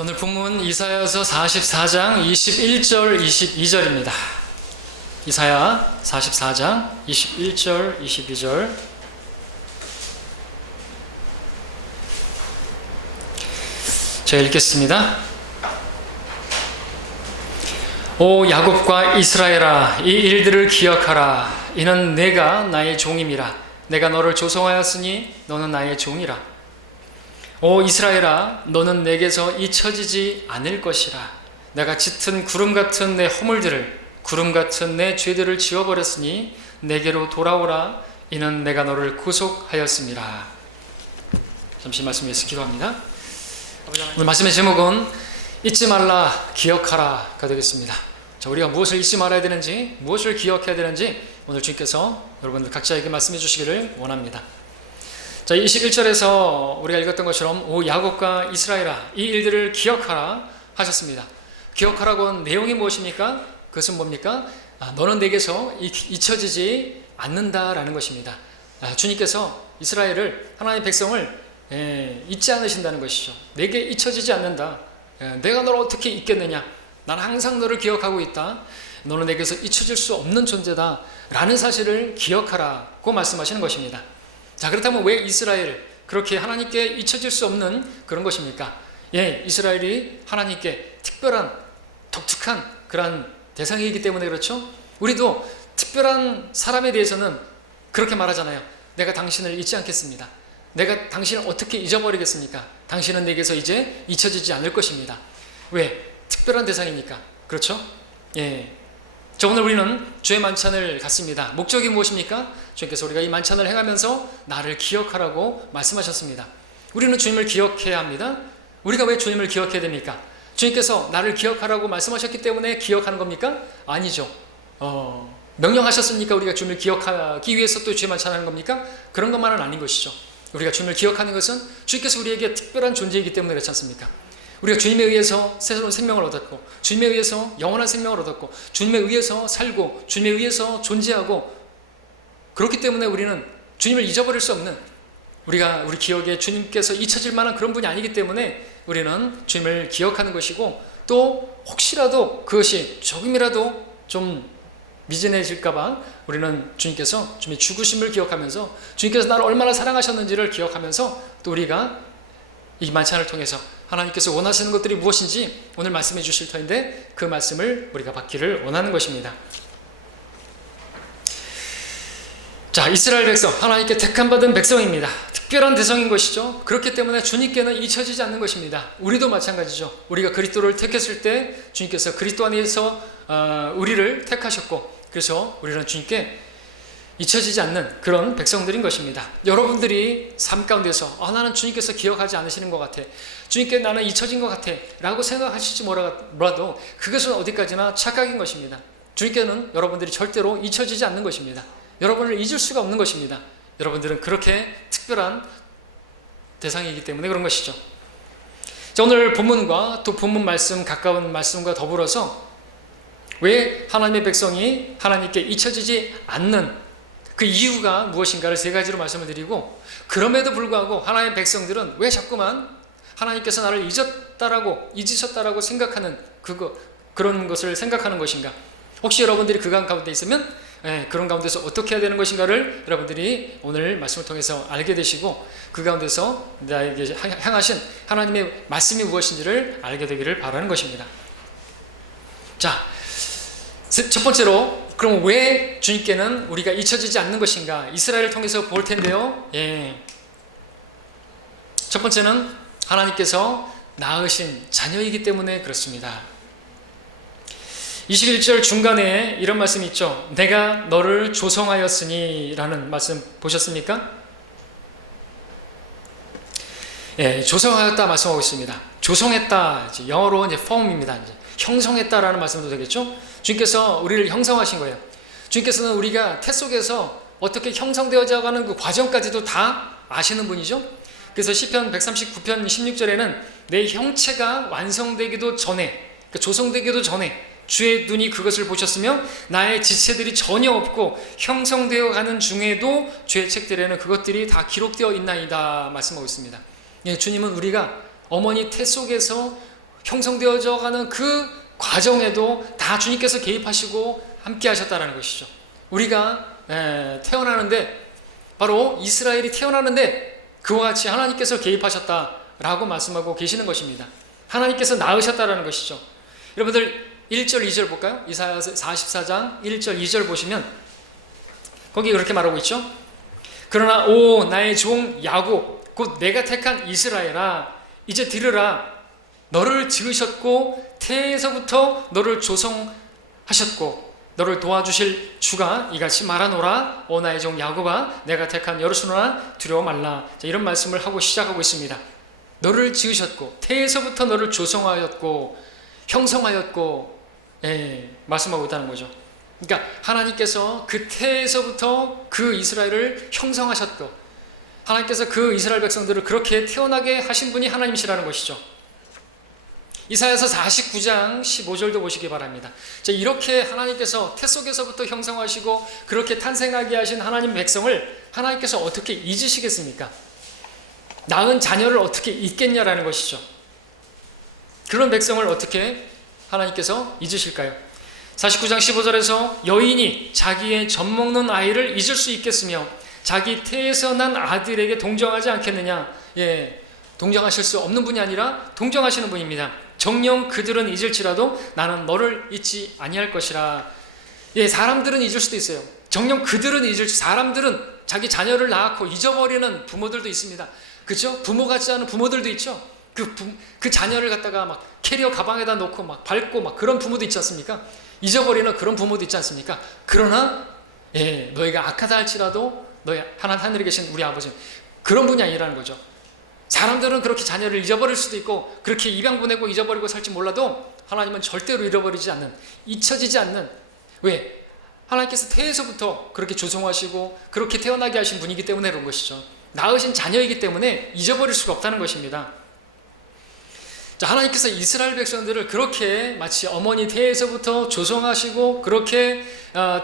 오늘 본문 이사야서 44장 21절 22절입니다. 이사야 44장 21절 22절. 제가 읽겠습니다. 오 야곱과 이스라엘아, 이 일들을 기억하라. 이는 내가 나의 종임이라. 내가 너를 조성하였으니 너는 나의 종이라. 오 이스라엘아, 너는 내게서 잊혀지지 않을 것이라. 내가 짙은 구름 같은 내 허물들을, 구름 같은 내 죄들을 지워버렸으니 내게로 돌아오라. 이는 내가 너를 구속하였음이라. 잠시 말씀 위해서 기도합니다. 오늘 말씀의 제목은 잊지 말라 기억하라가 되겠습니다. 자, 우리가 무엇을 잊지 말아야 되는지, 무엇을 기억해야 되는지 오늘 주님께서 여러분들 각자에게 말씀해 주시기를 원합니다. 자, 21절에서 우리가 읽었던 것처럼 오 야곱과 이스라엘아, 이 일들을 기억하라 하셨습니다. 기억하라고 한 내용이 무엇입니까? 그것은 뭡니까? 너는 내게서 잊혀지지 않는다라는 것입니다. 주님께서 이스라엘을, 하나님의 백성을 잊지 않으신다는 것이죠. 내게 잊혀지지 않는다. 내가 너를 어떻게 잊겠느냐? 나는 항상 너를 기억하고 있다. 너는 내게서 잊혀질 수 없는 존재다 라는 사실을 기억하라고 말씀하시는 것입니다. 자, 그렇다면 왜 이스라엘, 그렇게 하나님께 잊혀질 수 없는 그런 것입니까? 이스라엘이 하나님께 특별한, 독특한 그런 대상이기 때문에 그렇죠? 우리도 특별한 사람에 대해서는 그렇게 말하잖아요. 내가 당신을 잊지 않겠습니다. 내가 당신을 어떻게 잊어버리겠습니까? 당신은 내게서 이제 잊혀지지 않을 것입니다. 왜? 특별한 대상이니까. 그렇죠? 자, 오늘 우리는 주의 만찬을 갖습니다. 목적이 무엇입니까? 주님께서 우리가 이 만찬을 행하면서 나를 기억하라고 말씀하셨습니다. 우리는 주님을 기억해야 합니다. 우리가 왜 주님을 기억해야 됩니까? 주님께서 나를 기억하라고 말씀하셨기 때문에 기억하는 겁니까? 아니죠. 명령하셨으니까 우리가 주님을 기억하기 위해서 또 주의 만찬하는 겁니까? 그런 것만은 아닌 것이죠. 우리가 주님을 기억하는 것은 주님께서 우리에게 특별한 존재이기 때문에 그렇지 않습니까? 우리가 주님에 의해서 새로운 생명을 얻었고, 주님에 의해서 영원한 생명을 얻었고, 주님에 의해서 살고, 주님에 의해서 존재하고, 그렇기 때문에 우리는 주님을 잊어버릴 수 없는, 우리 기억에 주님께서 잊혀질 만한 그런 분이 아니기 때문에 우리는 주님을 기억하는 것이고, 또 혹시라도 그것이 조금이라도 좀 미진해질까봐 우리는 주님께서 주님의 죽으심을 기억하면서, 주님께서 나를 얼마나 사랑하셨는지를 기억하면서, 또 우리가 이 만찬을 통해서 하나님께서 원하시는 것들이 무엇인지 오늘 말씀해 주실 터인데 그 말씀을 우리가 받기를 원하는 것입니다. 자, 이스라엘 백성, 하나님께 택함받은 백성입니다. 특별한 대성인 것이죠. 그렇기 때문에 주님께는 잊혀지지 않는 것입니다. 우리도 마찬가지죠. 우리가 그리스도를 택했을 때 주님께서 그리스도 안에서 우리를 택하셨고, 그래서 우리는 주님께 잊혀지지 않는 그런 백성들인 것입니다. 여러분들이 삶 가운데서 나는 주님께서 기억하지 않으시는 것 같아, 주님께 나는 잊혀진 것 같아 라고 생각하실지 몰라도 그것은 어디까지나 착각인 것입니다. 주님께는 여러분들이 절대로 잊혀지지 않는 것입니다. 여러분을 잊을 수가 없는 것입니다. 여러분들은 그렇게 특별한 대상이기 때문에 그런 것이죠. 자, 오늘 본문과 또 본문 말씀, 가까운 말씀과 더불어서 왜 하나님의 백성이 하나님께 잊혀지지 않는 그 이유가 무엇인가를 세 가지로 말씀을 드리고, 그럼에도 불구하고 하나님의 백성들은 왜 자꾸만 하나님께서 나를 잊으셨다라고 생각하는 그런 것을 생각하는 것인가? 혹시 여러분들이 그 가운데 있으면 그런 가운데서 어떻게 해야 되는 것인가를 여러분들이 오늘 말씀을 통해서 알게 되시고, 그 가운데서 나에게 향하신 하나님의 말씀이 무엇인지를 알게 되기를 바라는 것입니다. 자, 첫 번째로, 그럼 왜 주님께는 우리가 잊혀지지 않는 것인가? 이스라엘을 통해서 볼 텐데요. 첫 번째는 하나님께서 낳으신 자녀이기 때문에 그렇습니다. 21절 중간에 이런 말씀이 있죠. 내가 너를 조성하였으니 라는 말씀 보셨습니까? 조성하였다 말씀하고 있습니다. 조성했다, 영어로 이제 form입니다. 형성했다라는 말씀도 되겠죠? 주님께서 우리를 형성하신 거예요. 주님께서는 우리가 태 속에서 어떻게 형성되어져 가는 그 과정까지도 다 아시는 분이죠. 그래서 시편 139편 16절에는 내 형체가 완성되기도 전에, 그러니까 조성되기도 전에 주의 눈이 그것을 보셨으며 나의 지체들이 전혀 없고 형성되어 가는 중에도 주의 책들에는 그것들이 다 기록되어 있나이다 말씀하고 있습니다. 주님은 우리가 어머니 태 속에서 형성되어져 가는 그 과정에도 다 주님께서 개입하시고 함께 하셨다는 것이죠. 우리가 태어나는데, 바로 이스라엘이 태어나는데 그와 같이 하나님께서 개입하셨다라고 말씀하고 계시는 것입니다. 하나님께서 낳으셨다라는 것이죠. 여러분들 1절 2절 볼까요? 이사야 44장 1절 2절 보시면 거기 그렇게 말하고 있죠. 그러나 오 나의 종 야곱 곧 내가 택한 이스라엘아, 이제 들으라. 너를 지으셨고 태에서부터 너를 조성하셨고 너를 도와주실 주가 이같이 말하노라. 오 나의 종 야곱아, 내가 택한 여호수아나 두려워 말라. 자, 이런 말씀을 하고 시작하고 있습니다. 너를 지으셨고 태에서부터 너를 조성하였고 형성하였고, 말씀하고 있다는 거죠. 그러니까 하나님께서 그 태에서부터 그 이스라엘을 형성하셨고, 하나님께서 그 이스라엘 백성들을 그렇게 태어나게 하신 분이 하나님이시라는 것이죠. 이사야서 49장 15절도 보시기 바랍니다. 자, 이렇게 하나님께서 태 속에서부터 형성하시고 그렇게 탄생하게 하신 하나님 백성을 하나님께서 어떻게 잊으시겠습니까? 낳은 자녀를 어떻게 잊겠냐라는 것이죠. 그런 백성을 어떻게 하나님께서 잊으실까요? 49장 15절에서 여인이 자기의 젖먹는 아이를 잊을 수 있겠으며 자기 태에서 난 아들에게 동정하지 않겠느냐. 동정하실 수 없는 분이 아니라 동정하시는 분입니다. 정녕 그들은 잊을지라도 나는 너를 잊지 아니할 것이라. 사람들은 잊을 수도 있어요. 정녕 그들은 잊을지, 사람들은 자기 자녀를 낳고 잊어버리는 부모들도 있습니다. 그죠? 부모 같지 않은 부모들도 있죠. 그 자녀를 갖다가 막 캐리어 가방에다 놓고 막 밟고 막 그런 부모도 있지 않습니까? 잊어버리는 그런 부모도 있지 않습니까? 그러나 너희가 악하다 할지라도 너희 하늘에 계신 우리 아버지는 그런 분이 아니라는 거죠. 사람들은 그렇게 자녀를 잊어버릴 수도 있고 그렇게 입양 보내고 잊어버리고 살지 몰라도 하나님은 절대로 잃어버리지 않는, 잊혀지지 않는, 왜? 하나님께서 태에서부터 그렇게 조성하시고 그렇게 태어나게 하신 분이기 때문에 그런 것이죠. 낳으신 자녀이기 때문에 잊어버릴 수가 없다는 것입니다. 자, 하나님께서 이스라엘 백성들을 그렇게 마치 어머니 태에서부터 조성하시고 그렇게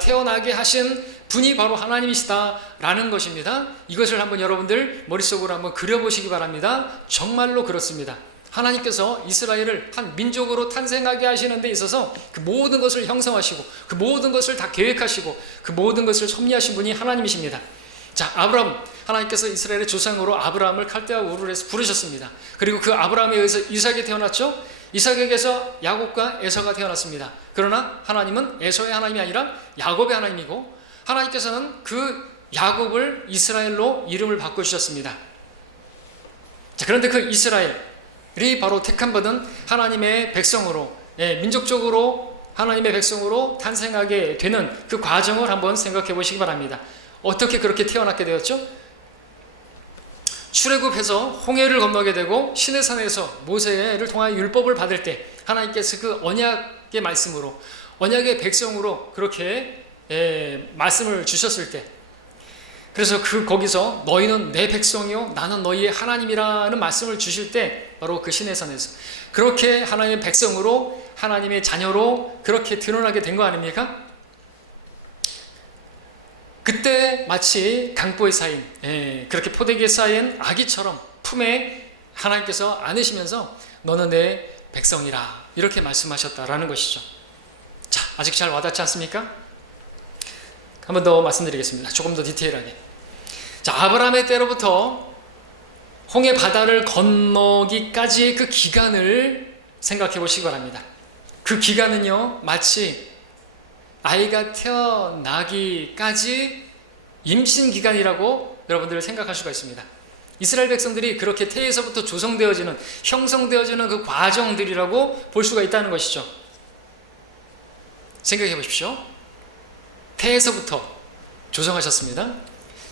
태어나게 하신 분이 바로 하나님이시다라는 것입니다. 이것을 한번 여러분들 머릿속으로 한번 그려보시기 바랍니다. 정말로 그렇습니다. 하나님께서 이스라엘을 한 민족으로 탄생하게 하시는 데 있어서 그 모든 것을 형성하시고 그 모든 것을 다 계획하시고 그 모든 것을 섭리하신 분이 하나님이십니다. 자, 아브라함, 하나님께서 이스라엘의 조상으로 아브라함을 칼데아 우르에서 부르셨습니다. 그리고 그 아브라함에 의해서 이삭이 태어났죠. 이삭에게서 야곱과 에서가 태어났습니다. 그러나 하나님은 에서의 하나님이 아니라 야곱의 하나님이고, 하나님께서는 그 야곱을 이스라엘로 이름을 바꿔주셨습니다. 자, 그런데 그 이스라엘이 바로 택함받은 하나님의 백성으로, 민족적으로 하나님의 백성으로 탄생하게 되는 그 과정을 한번 생각해 보시기 바랍니다. 어떻게 그렇게 태어났게 되었죠? 출애굽해서 홍해를 건너게 되고 시내산에서 모세를 통하여 율법을 받을 때 하나님께서 그 언약의 말씀으로, 언약의 백성으로 그렇게 말씀을 주셨을 때, 그래서 거기서 너희는 내 백성이요 나는 너희의 하나님이라는 말씀을 주실 때 바로 그 시내산에서 그렇게 하나님의 백성으로, 하나님의 자녀로 그렇게 드러나게 된 거 아닙니까? 그때 마치 강보에 쌓인, 그렇게 포대기에 쌓인 아기처럼 품에 하나님께서 안으시면서 너는 내 백성이라 이렇게 말씀하셨다라는 것이죠. 자, 아직 잘 와닿지 않습니까? 한 번 더 말씀드리겠습니다. 조금 더 디테일하게. 자, 아브라함의 때로부터 홍해 바다를 건너기까지의 그 기간을 생각해 보시기 바랍니다. 그 기간은요, 마치 아이가 태어나기까지 임신 기간이라고 여러분들 생각할 수가 있습니다. 이스라엘 백성들이 그렇게 태에서부터 조성되어지는, 형성되어지는 그 과정들이라고 볼 수가 있다는 것이죠. 생각해 보십시오. 태에서부터 조성하셨습니다.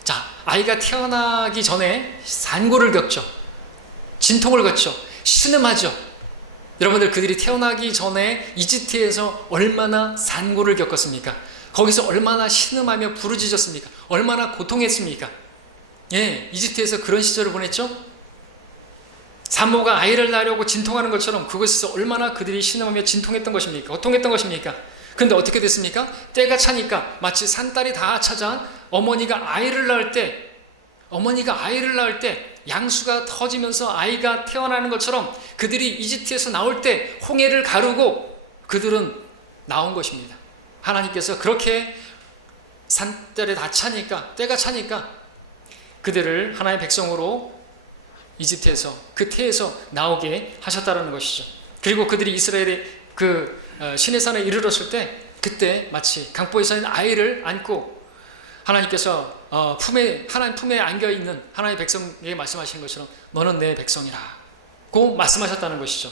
자, 아이가 태어나기 전에 산고를 겪죠. 진통을 겪죠. 신음하죠. 여러분들, 그들이 태어나기 전에 이집트에서 얼마나 산고를 겪었습니까? 거기서 얼마나 신음하며 부르짖었습니까? 얼마나 고통했습니까? 이집트에서 그런 시절을 보냈죠. 산모가 아이를 낳으려고 진통하는 것처럼 그곳에서 얼마나 그들이 신음하며 진통했던 것입니까? 고통했던 것입니까? 근데 어떻게 됐습니까? 때가 차니까 마치 산딸이 다 찾아 어머니가 아이를 낳을 때 양수가 터지면서 아이가 태어나는 것처럼 그들이 이집트에서 나올 때 홍해를 가르고 그들은 나온 것입니다. 하나님께서 그렇게 산들에 다 차니까, 때가 차니까 그들을 하나님의 백성으로 이집트에서, 그 태에서 나오게 하셨다는 것이죠. 그리고 그들이 이스라엘의 시내산에 이르렀을 때 그때 마치 강보에서 있는 아이를 안고 하나님께서 하나님 품에 안겨있는 하나님의 백성에게 말씀하시는 것처럼 너는 내 백성이라고 말씀하셨다는 것이죠.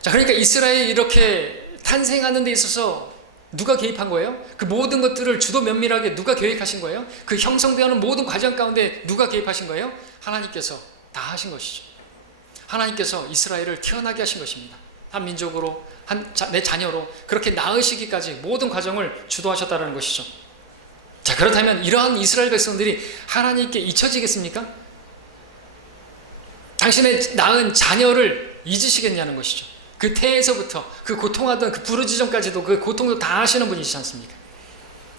자, 그러니까 이스라엘이 이렇게 탄생하는 데 있어서 누가 개입한 거예요? 그 모든 것들을 주도 면밀하게 누가 계획하신 거예요? 그 형성되어가는 모든 과정 가운데 누가 개입하신 거예요? 하나님께서 다 하신 것이죠. 하나님께서 이스라엘을 태어나게 하신 것입니다. 한 민족으로, 내 자녀로 그렇게 낳으시기까지 모든 과정을 주도하셨다는 것이죠. 자, 그렇다면 이러한 이스라엘 백성들이 하나님께 잊혀지겠습니까? 당신의 낳은 자녀를 잊으시겠냐는 것이죠. 그 태에서부터 그 고통하던 그 부르짖음까지도 그 고통도 다 하시는 분이시지 않습니까?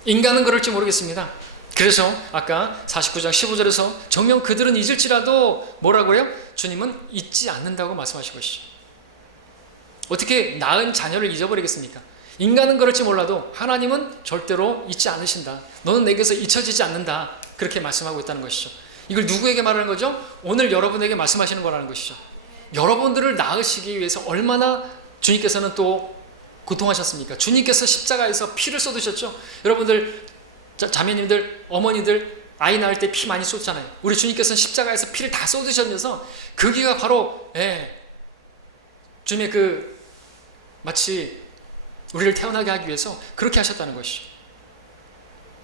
인간은 그럴지 모르겠습니다. 그래서 아까 49장 15절에서 정녕 그들은 잊을지라도 뭐라고 해요? 주님은 잊지 않는다고 말씀하신 것이죠. 어떻게 낳은 자녀를 잊어버리겠습니까? 인간은 그럴지 몰라도 하나님은 절대로 잊지 않으신다. 너는 내게서 잊혀지지 않는다. 그렇게 말씀하고 있다는 것이죠. 이걸 누구에게 말하는 거죠? 오늘 여러분에게 말씀하시는 거라는 것이죠. 여러분들을 낳으시기 위해서 얼마나 주님께서는 또 고통하셨습니까? 주님께서 십자가에서 피를 쏟으셨죠. 여러분들 자매님들, 어머니들 아이 낳을 때 피 많이 쏟잖아요. 우리 주님께서는 십자가에서 피를 다 쏟으셨면서 거기가 바로 주님의 마치 우리를 태어나게 하기 위해서 그렇게 하셨다는 것이죠.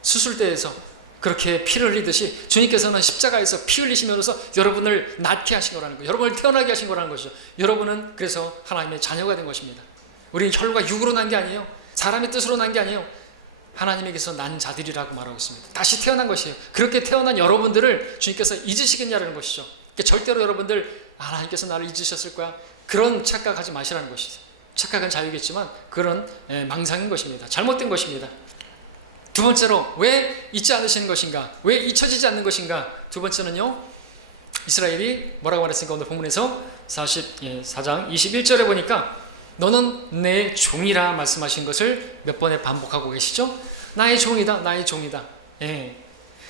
수술대에서 그렇게 피를 흘리듯이 주님께서는 십자가에서 피 흘리시면서 여러분을 낳게 하신 거라는 거예요. 여러분을 태어나게 하신 거라는 것이죠. 여러분은 그래서 하나님의 자녀가 된 것입니다. 우리는 혈과 육으로 난 게 아니에요. 사람의 뜻으로 난 게 아니에요. 하나님에게서 난 자들이라고 말하고 있습니다. 다시 태어난 것이에요. 그렇게 태어난 여러분들을 주님께서 잊으시겠냐는 것이죠. 그러니까 절대로 여러분들 하나님께서 나를 잊으셨을 거야, 그런 착각하지 마시라는 것이죠. 착각은 자유겠지만 그런 망상인 것입니다. 잘못된 것입니다. 두 번째로 왜 잊지 않으시는 것인가? 왜 잊혀지지 않는 것인가? 두 번째는요, 이스라엘이 뭐라고 말했습니까? 오늘 본문에서 44장 21절에 보니까 너는 내 종이라 말씀하신 것을 몇 번에 반복하고 계시죠? 나의 종이다, 나의 종이다.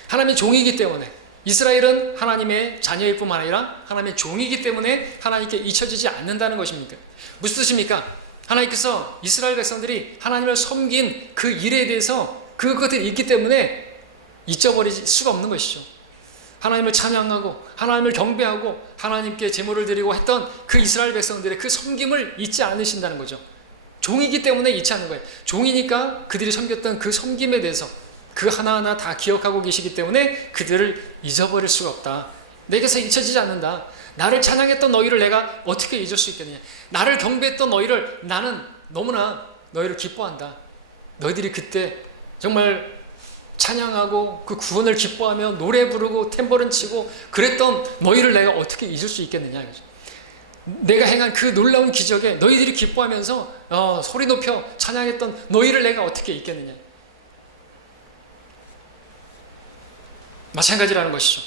하나님의 종이기 때문에, 이스라엘은 하나님의 자녀일 뿐만 아니라 하나님의 종이기 때문에 하나님께 잊혀지지 않는다는 것입니까? 무슨 뜻입니까? 하나님께서 이스라엘 백성들이 하나님을 섬긴 그 일에 대해서 그것들이 있기 때문에 잊어버릴 수가 없는 것이죠. 하나님을 찬양하고 하나님을 경배하고 하나님께 제물을 드리고 했던 그 이스라엘 백성들의 그 섬김을 잊지 않으신다는 거죠. 종이기 때문에 잊지 않는 거예요. 종이니까 그들이 섬겼던 그 섬김에 대해서 그 하나하나 다 기억하고 계시기 때문에 그들을 잊어버릴 수가 없다. 내게서 잊혀지지 않는다. 나를 찬양했던 너희를 내가 어떻게 잊을 수 있겠느냐. 나를 경배했던 너희를 나는 너무나 너희를 기뻐한다. 너희들이 그때 정말 찬양하고 그 구원을 기뻐하며 노래 부르고 탬버린 치고 그랬던 너희를 내가 어떻게 잊을 수 있겠느냐. 내가 행한 그 놀라운 기적에 너희들이 기뻐하면서 소리 높여 찬양했던 너희를 내가 어떻게 잊겠느냐. 마찬가지라는 것이죠.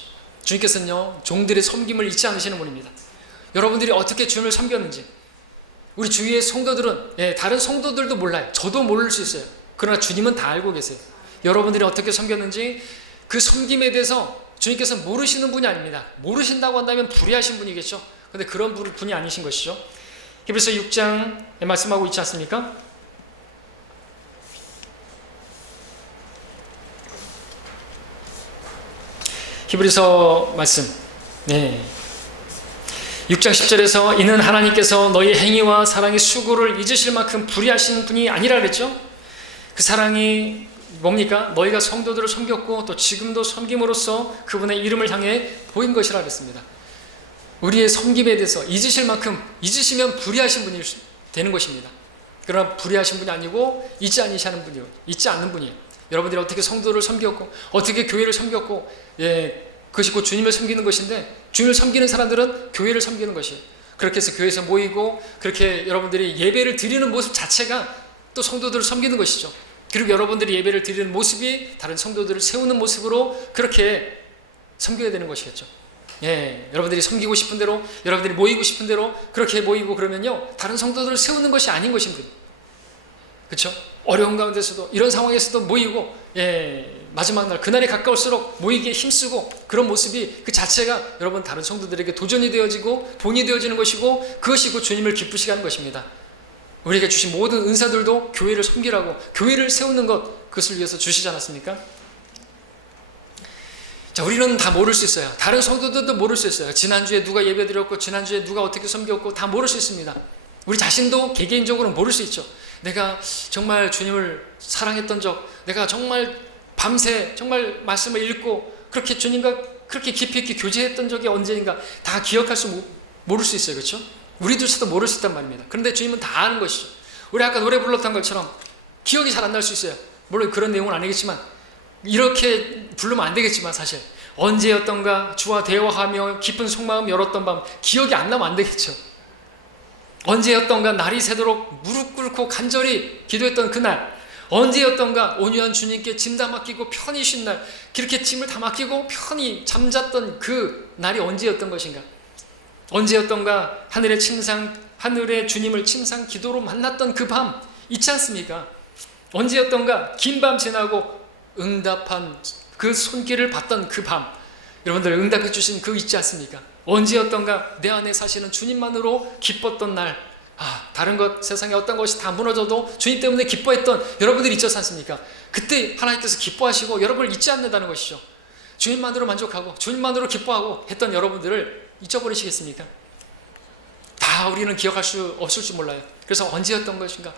주님께서는요, 종들의 섬김을 잊지 않으시는 분입니다. 여러분들이 어떻게 주님을 섬겼는지 우리 주위의 성도들은, 다른 성도들도 몰라요. 저도 모를 수 있어요. 그러나 주님은 다 알고 계세요. 여러분들이 어떻게 섬겼는지 그 섬김에 대해서 주님께서는 모르시는 분이 아닙니다. 모르신다고 한다면 불의하신 분이겠죠. 그런데 그런 분이 아니신 것이죠. 히브리서 6장에 말씀하고 있지 않습니까? 히브리서 말씀 6장 10절에서 이는 하나님께서 너희 행위와 사랑의 수고를 잊으실 만큼 불의하신 분이 아니라 그랬죠. 그 사랑이 뭡니까? 너희가 성도들을 섬겼고 또 지금도 섬김으로써 그분의 이름을 향해 보인 것이라 그랬습니다. 우리의 섬김에 대해서 잊으실 만큼, 잊으시면 불의하신 분이 되는 것입니다. 그러나 불의하신 분이 아니고 잊지 않으시는 분이요, 잊지 않는 분이에요. 여러분들이 어떻게 성도를 섬겼고 어떻게 교회를 섬겼고, 그것이 곧 주님을 섬기는 것인데, 주님을 섬기는 사람들은 교회를 섬기는 것이에요. 그렇게 해서 교회에서 모이고 그렇게 여러분들이 예배를 드리는 모습 자체가 또 성도들을 섬기는 것이죠. 그리고 여러분들이 예배를 드리는 모습이 다른 성도들을 세우는 모습으로 그렇게 섬겨야 되는 것이겠죠. 예, 여러분들이 섬기고 싶은 대로, 여러분들이 모이고 싶은 대로 그렇게 모이고 그러면요, 다른 성도들을 세우는 것이 아닌 것입니다. 그렇죠? 어려운 가운데서도, 이런 상황에서도 모이고, 예, 마지막 날 그날이 가까울수록 모이기에 힘쓰고, 그런 모습이 그 자체가 여러분 다른 성도들에게 도전이 되어지고 본이 되어지는 것이고, 그것이 곧 주님을 기쁘시게 하는 것입니다. 우리에게 주신 모든 은사들도 교회를 섬기라고, 교회를 세우는 것, 그것을 위해서 주시지 않았습니까? 자, 우리는 다 모를 수 있어요. 다른 성도들도 모를 수 있어요. 지난주에 누가 예배드렸고, 지난주에 누가 어떻게 섬겼고, 다 모를 수 있습니다. 우리 자신도 개개인적으로 모를 수 있죠. 내가 정말 주님을 사랑했던 적, 내가 정말 밤새 정말 말씀을 읽고 그렇게 주님과 그렇게 깊이 있게 교제했던 적이 언제인가 다 기억할 수 모를 수 있어요. 그렇죠? 우리조차도 모를 수 있단 말입니다. 그런데 주님은 다 아는 것이죠. 우리 아까 노래 불렀던 것처럼 기억이 잘 안 날 수 있어요. 물론 그런 내용은 아니겠지만, 이렇게 부르면 안 되겠지만, 사실 언제였던가 주와 대화하며 깊은 속마음 열었던 밤, 기억이 안 나면 안 되겠죠. 언제였던가 날이 새도록 무릎 꿇고 간절히 기도했던 그날, 언제였던가 온유한 주님께 짐 다 맡기고 편히 쉰 날, 그렇게 짐을 다 맡기고 편히 잠잤던 그 날이 언제였던 것인가? 언제였던가 하늘의 주님을 침상 기도로 만났던 그 밤 있지 않습니까? 언제였던가 긴 밤 지나고 응답한 그 손길을 받던 그 밤, 여러분들 응답해 주신 그 있지 않습니까? 언제였던가 내 안에 사시는 주님만으로 기뻤던 날, 다른 것, 세상에 어떤 것이 다 무너져도 주님 때문에 기뻐했던 여러분들이 있지 않습니까? 그때 하나님께서 기뻐하시고 여러분을 잊지 않는다는 것이죠. 주님만으로 만족하고 주님만으로 기뻐하고 했던 여러분들을 잊어버리시겠습니까? 다 우리는 기억할 수 없을지 몰라요. 그래서 언제였던 것인가?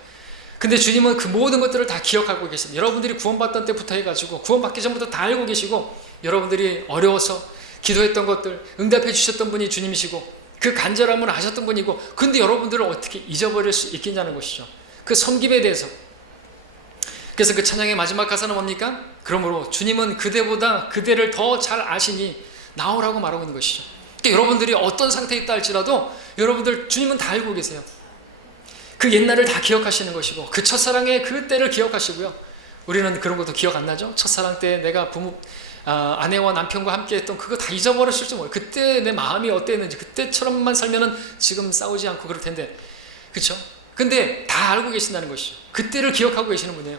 근데 주님은 그 모든 것들을 다 기억하고 계십니다. 여러분들이 구원받던 때부터 해가지고 구원받기 전부터 다 알고 계시고, 여러분들이 어려워서 기도했던 것들 응답해 주셨던 분이 주님이시고, 그 간절함을 아셨던 분이고, 근데 여러분들을 어떻게 잊어버릴 수 있겠냐는 것이죠. 그 섬김에 대해서. 그래서 그 찬양의 마지막 가사는 뭡니까? 그러므로 주님은 그대보다 그대를 더 잘 아시니 나오라고 말하고 있는 것이죠. 그러니까 여러분들이 어떤 상태에 있다 할지라도 여러분들 주님은 다 알고 계세요. 그 옛날을 다 기억하시는 것이고, 그 첫사랑의 그 때를 기억하시고요. 우리는 그런 것도 기억 안 나죠? 첫사랑 때 내가 아내와 남편과 함께 했던 그거 다 잊어버렸을지 몰라요. 그때 내 마음이 어땠는지, 그때처럼만 살면은 지금 싸우지 않고 그럴 텐데, 그렇죠? 근데 다 알고 계신다는 것이죠. 그때를 기억하고 계시는 분이에요.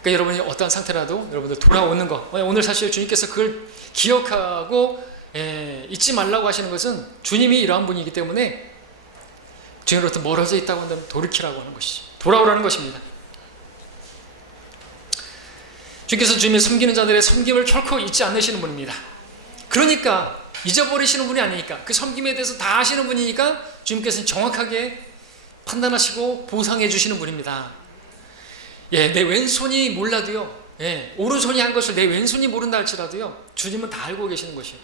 그러니까 여러분이 어떠한 상태라도 여러분들 돌아오는 것, 오늘 사실 주님께서 그걸 기억하고 잊지 말라고 하시는 것은 주님이 이러한 분이기 때문에, 주님으로부터 멀어져 있다고 한다면 돌이키라고 하는 것이죠. 돌아오라는 것입니다. 주님께서 주님의 섬기는 자들의 섬김을 결코 잊지 않으시는 분입니다. 그러니까 잊어버리시는 분이 아니니까, 그 섬김에 대해서 다 아시는 분이니까 주님께서는 정확하게 판단하시고 보상해 주시는 분입니다. 내 왼손이 몰라도요, 오른손이 한 것을 내 왼손이 모른다 할지라도요, 주님은 다 알고 계시는 것이에요.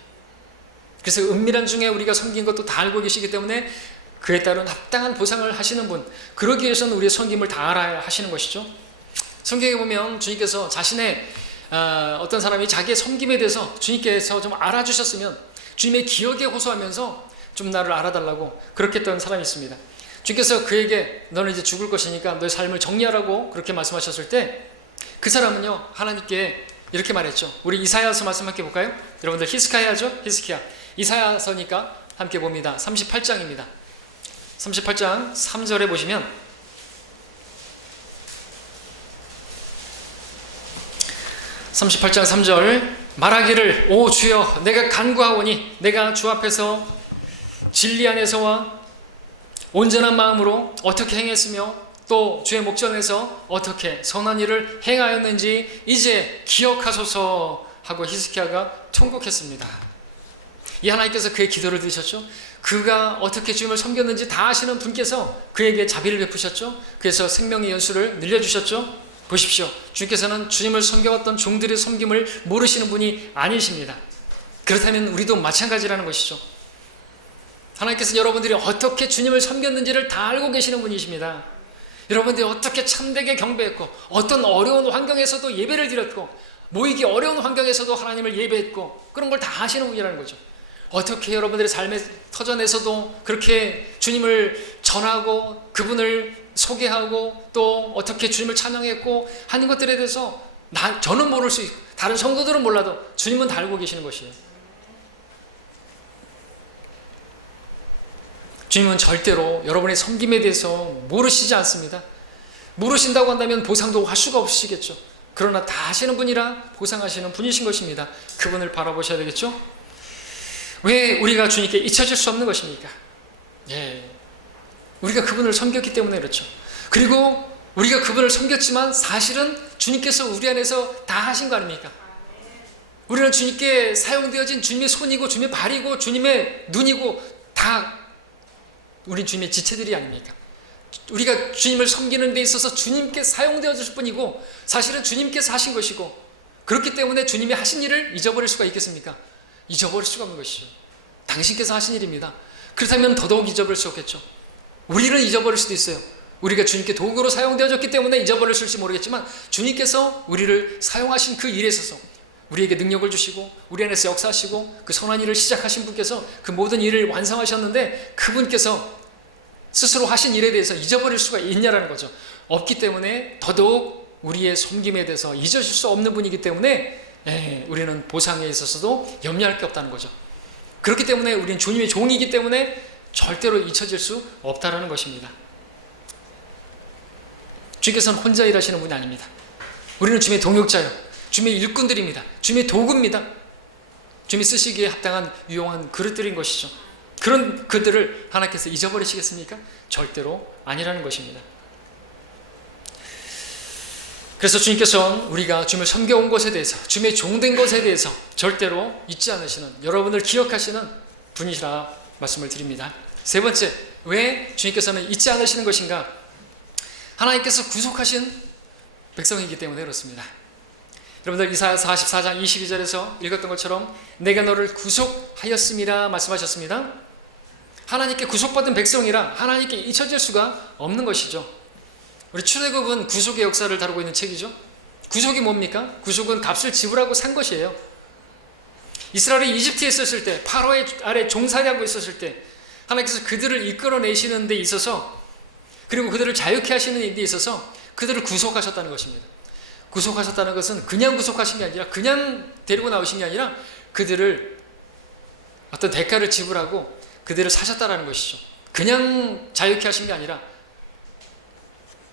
그래서 은밀한 중에 우리가 섬긴 것도 다 알고 계시기 때문에 그에 따른 합당한 보상을 하시는 분, 그러기 위해서는 우리의 섬김을 다 알아야 하시는 것이죠. 성경에 보면 주님께서 자신의 어떤 사람이 자기의 섬김에 대해서 주님께서 좀 알아주셨으면 주님의 기억에 호소하면서 좀 나를 알아달라고 그렇게 했던 사람이 있습니다. 주님께서 그에게 너는 이제 죽을 것이니까 너의 삶을 정리하라고 그렇게 말씀하셨을 때, 그 사람은요 하나님께 이렇게 말했죠. 우리 이사야서 말씀 함께 볼까요? 여러분들 히스기야죠? 히스기야. 이사야서니까 함께 봅니다. 38장입니다. 38장 3절에 보시면, (38장 3절) 말하기를 오 주여 내가 간구하오니 내가 주 앞에서 진리 안에서와 온전한 마음으로 어떻게 행했으며 또 주의 목전에서 어떻게 선한 일을 행하였는지 이제 기억하소서 하고 히스기야가 통곡했습니다. 이 하나님께서 그의 기도를 들으셨죠. 그가 어떻게 주님을 섬겼는지 다 아시는 분께서 그에게 자비를 베푸셨죠. 그래서 생명의 연수를 늘려주셨죠. 보십시오. 주님께서는 주님을 섬겨왔던 종들의 섬김을 모르시는 분이 아니십니다. 그렇다면 우리도 마찬가지라는 것이죠. 하나님께서 여러분들이 어떻게 주님을 섬겼는지를 다 알고 계시는 분이십니다. 여러분들이 어떻게 참되게 경배했고, 어떤 어려운 환경에서도 예배를 드렸고, 모이기 어려운 환경에서도 하나님을 예배했고, 그런 걸 다 아시는 분이라는 거죠. 어떻게 여러분들의 삶의 터전에서도 그렇게 주님을 전하고 그분을 소개하고 또 어떻게 주님을 찬양했고 하는 것들에 대해서 저는 모를 수 있고 다른 성도들은 몰라도 주님은 다 알고 계시는 것이에요. 주님은 절대로 여러분의 섬김에 대해서 모르시지 않습니다. 모르신다고 한다면 보상도 할 수가 없으시겠죠. 그러나 다 하시는 분이라 보상하시는 분이신 것입니다. 그분을 바라보셔야 되겠죠. 왜 우리가 주님께 잊혀질 수 없는 것입니까? 우리가 그분을 섬겼기 때문에 그렇죠. 그리고 우리가 그분을 섬겼지만 사실은 주님께서 우리 안에서 다 하신 거 아닙니까? 우리는 주님께 사용되어진 주님의 손이고 주님의 발이고 주님의 눈이고 다 우리 주님의 지체들이 아닙니까? 우리가 주님을 섬기는 데 있어서 주님께 사용되어질 뿐이고 사실은 주님께서 하신 것이고, 그렇기 때문에 주님이 하신 일을 잊어버릴 수가 있겠습니까? 잊어버릴 수가 없는 것이죠. 당신께서 하신 일입니다. 그렇다면 더더욱 잊어버릴 수 없겠죠. 우리는 잊어버릴 수도 있어요. 우리가 주님께 도구로 사용되어졌기 때문에 잊어버렸을지 모르겠지만 주님께서 우리를 사용하신 그 일에 있어서 우리에게 능력을 주시고 우리 안에서 역사하시고 그 선한 일을 시작하신 분께서 그 모든 일을 완성하셨는데 그분께서 스스로 하신 일에 대해서 잊어버릴 수가 있냐라는 거죠. 없기 때문에 더더욱 우리의 섬김에 대해서 잊으실 수 없는 분이기 때문에 우리는 보상에 있어서도 염려할 게 없다는 거죠. 그렇기 때문에 우리는 주님의 종이기 때문에 절대로 잊혀질 수 없다는 것입니다. 주님께서는 혼자 일하시는 분이 아닙니다. 우리는 주님의 동역자요, 주님의 일꾼들입니다. 주님의 도구입니다. 주님이 쓰시기에 합당한 유용한 그릇들인 것이죠. 그런 그들을 하나님께서 잊어버리시겠습니까? 절대로 아니라는 것입니다. 그래서 주님께서는 우리가 주님을 섬겨온 것에 대해서, 주님의 종된 것에 대해서 절대로 잊지 않으시는, 여러분을 기억하시는 분이시라 말씀을 드립니다. 세 번째, 왜 주님께서는 잊지 않으시는 것인가? 하나님께서 구속하신 백성이기 때문에 그렇습니다. 여러분들 이사야 44장 22절에서 읽었던 것처럼 내가 너를 구속하였음이라 말씀하셨습니다. 하나님께 구속받은 백성이라 하나님께 잊혀질 수가 없는 것이죠. 우리 출애굽은 구속의 역사를 다루고 있는 책이죠. 구속이 뭡니까? 구속은 값을 지불하고 산 것이에요. 이스라엘이 이집트에 있었을 때, 파로의 아래 종살이하고 있었을 때 하나님께서 그들을 이끌어내시는 데 있어서, 그리고 그들을 자유케 하시는 데 있어서 그들을 구속하셨다는 것입니다. 구속하셨다는 것은 그냥 구속하신 게 아니라, 그냥 데리고 나오신 게 아니라 그들을 어떤 대가를 지불하고 그들을 사셨다는 것이죠. 그냥 자유케 하신 게 아니라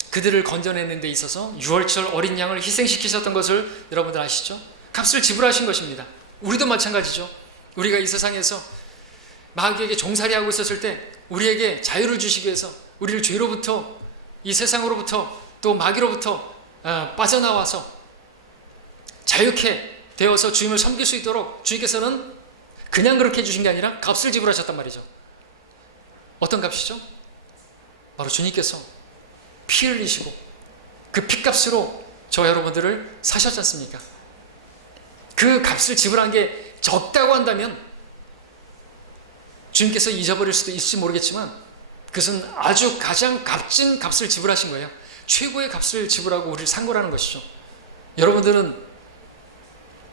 그들을 건져내는 데 있어서 유월절 어린 양을 희생시키셨던 것을 여러분들 아시죠? 값을 지불하신 것입니다. 우리도 마찬가지죠. 우리가 이 세상에서 마귀에게 종살이하고 있었을 때 우리에게 자유를 주시기 위해서, 우리를 죄로부터, 이 세상으로부터 또 마귀로부터 빠져나와서 자유케 되어서 주님을 섬길 수 있도록 주님께서는 그냥 그렇게 해주신 게 아니라 값을 지불하셨단 말이죠. 어떤 값이죠? 바로 주님께서 피 흘리시고 그 피값으로 저 여러분들을 사셨지 않습니까? 그 값을 지불한 게 적다고 한다면 주님께서 잊어버릴 수도 있을지 모르겠지만 그것은 아주 가장 값진 값을 지불하신 거예요. 최고의 값을 지불하고 우리를 산 거라는 것이죠. 여러분들은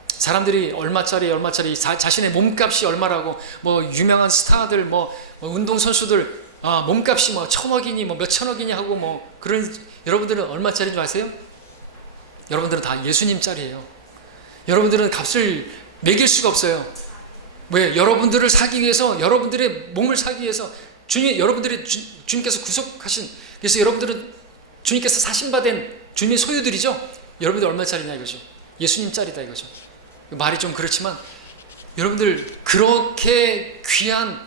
사람들이 얼마짜리 자신의 몸값이 얼마라고, 뭐 유명한 스타들, 뭐 운동선수들 몸값이 뭐 1,000억이니 뭐 몇천억이니 하고 뭐 그런, 여러분들은 얼마짜리인 줄 아세요? 여러분들은 다 예수님짜리예요. 여러분들은 값을 매길 수가 없어요. 왜? 여러분들을 사기 위해서, 여러분들의 몸을 사기 위해서 주님께서 구속하신, 그래서 여러분들은 주님께서 사신받은 주님의 소유들이죠. 여러분들 얼마짜리냐 이거죠. 예수님짜리다 이거죠. 말이 좀 그렇지만 여러분들 그렇게 귀한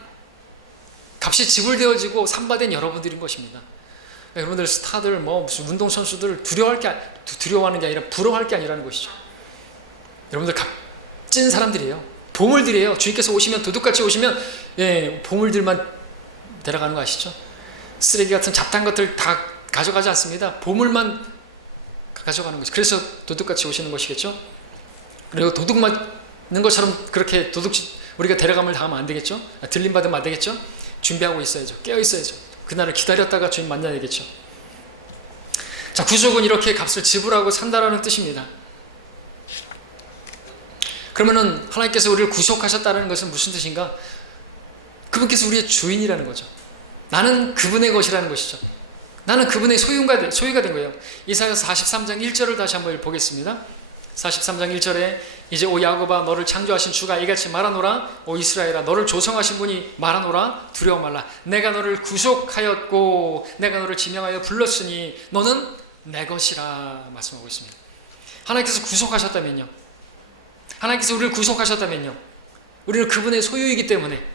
값이 지불되어지고 산받은 여러분들인 것입니다. 여러분들 스타들, 뭐 무슨 운동선수들 두려워하는 게 아니라 부러워할 게 아니라는 것이죠. 여러분들 값진 사람들이에요. 보물들이에요. 주님께서 오시면, 도둑같이 오시면 보물들만 데려가는 거 아시죠? 쓰레기 같은 잡다한 것들 다 가져가지 않습니다. 보물만 가져가는 것이, 그래서 도둑같이 오시는 것이겠죠. 그리고 도둑 맞는 것처럼 그렇게 우리가 데려감을 당하면 안 되겠죠. 들림 받으면 안 되겠죠. 준비하고 있어야죠. 깨어 있어야죠. 그날을 기다렸다가 주님 만나야 되겠죠. 자, 구속은 이렇게 값을 지불하고 산다라는 뜻입니다. 그러면은 하나님께서 우리를 구속하셨다는 것은 무슨 뜻인가? 그분께서 우리의 주인이라는 거죠. 나는 그분의 것이라는 것이죠. 나는 그분의 소유가 된 거예요. 이사야 43장 1절을 다시 한번 보겠습니다. 43장 1절에 이제 오 야곱아 너를 창조하신 주가 이같이 말하노라. 오 이스라엘아 너를 조성하신 분이 말하노라. 두려워 말라. 내가 너를 구속하였고 내가 너를 지명하여 불렀으니 너는 내 것이라 말씀하고 있습니다. 하나님께서 구속하셨다면요, 하나님께서 우리를 구속하셨다면요, 우리는 그분의 소유이기 때문에,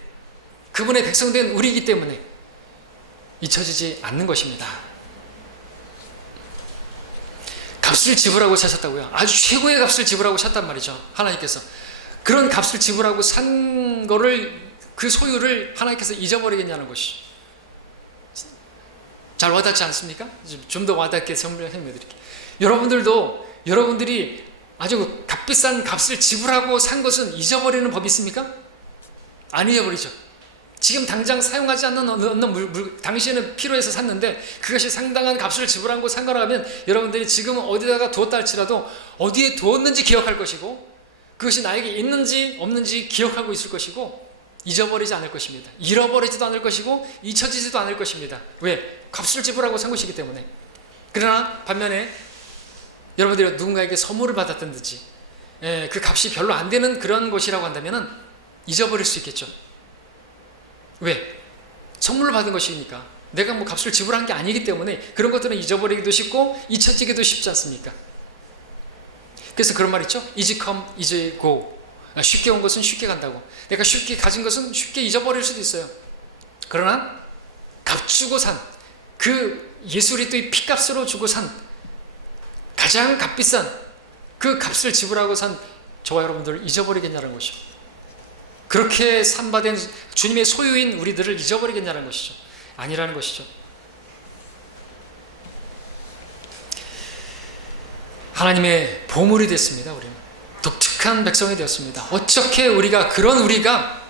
그분의 백성된 우리이기 때문에 잊혀지지 않는 것입니다. 값을 지불하고 사셨다고요. 아주 최고의 값을 지불하고 샀단 말이죠. 하나님께서 그런 값을 지불하고 산 거를, 그 소유를 하나님께서 잊어버리겠냐는 것이 잘 와닿지 않습니까? 좀 더 와닿게 설명해드릴게요. 여러분들이 아주 값비싼 값을 지불하고 산 것은 잊어버리는 법이 있습니까? 안 잊어버리죠. 지금 당장 사용하지 않는 어느 당시에는 필요해서 샀는데 그것이 상당한 값을 지불하고 산 거라면 여러분들이 지금 어디다가 두었다 할지라도 어디에 두었는지 기억할 것이고, 그것이 나에게 있는지 없는지 기억하고 있을 것이고, 잊어버리지 않을 것입니다. 잃어버리지도 않을 것이고 잊혀지지도 않을 것입니다. 왜? 값을 지불하고 산 것이기 때문에. 그러나 반면에 여러분들이 누군가에게 선물을 받았든지 그 값이 별로 안 되는 그런 것이라고 한다면 잊어버릴 수 있겠죠. 왜? 선물을 받은 것이니까. 내가 뭐 값을 지불한 게 아니기 때문에 그런 것들은 잊어버리기도 쉽고 잊혀지기도 쉽지 않습니까? 그래서 그런 말 있죠. easy come, easy go. 쉽게 온 것은 쉽게 간다고. 내가 쉽게 가진 것은 쉽게 잊어버릴 수도 있어요. 그러나 값 주고 산, 그 예수 그리스도의 피값으로 주고 산 가장 값비싼 그 값을 지불하고 산 저와 여러분들을 잊어버리겠냐는 것이죠. 그렇게 산바된 주님의 소유인 우리들을 잊어버리겠냐는 것이죠. 아니라는 것이죠. 하나님의 보물이 됐습니다. 우리는 독특한 백성이 되었습니다. 어떻게 우리가, 그런 우리가,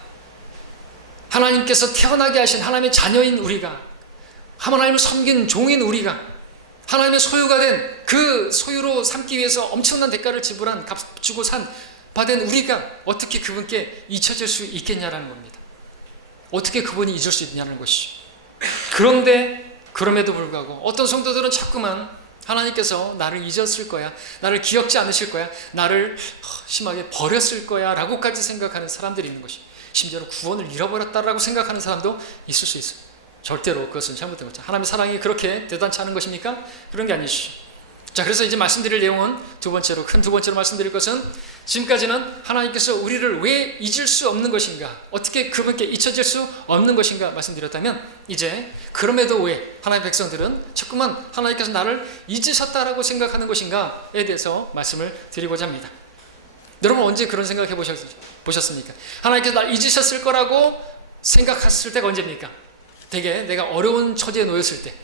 하나님께서 태어나게 하신 하나님의 자녀인 우리가, 하나님을 섬긴 종인 우리가, 하나님의 소유가 된 그 소유로 삼기 위해서 엄청난 대가를 지불한, 값 주고 산 받은 우리가 어떻게 그분께 잊혀질 수 있겠냐라는 겁니다. 어떻게 그분이 잊을 수 있냐는 것이죠. 그런데 그럼에도 불구하고 어떤 성도들은 자꾸만 하나님께서 나를 잊었을 거야, 나를 기억지 않으실 거야, 나를 심하게 버렸을 거야 라고까지 생각하는 사람들이 있는 것이, 심지어는 구원을 잃어버렸다라고 생각하는 사람도 있을 수 있어요. 절대로 그것은 잘못된 거죠. 하나님의 사랑이 그렇게 대단치 않은 것입니까? 그런 게 아니시죠. 자, 그래서 이제 말씀드릴 내용은 두 번째로 말씀드릴 것은, 지금까지는 하나님께서 우리를 왜 잊을 수 없는 것인가, 어떻게 그분께 잊혀질 수 없는 것인가 말씀드렸다면, 이제 그럼에도 왜 하나님의 백성들은 자꾸만 하나님께서 나를 잊으셨다라고 생각하는 것인가에 대해서 말씀을 드리고자 합니다. 여러분 언제 그런 생각해 보셨습니까? 하나님께서 나를 잊으셨을 거라고 생각했을 때가 언제입니까? 되게 내가 어려운 처지에 놓였을 때,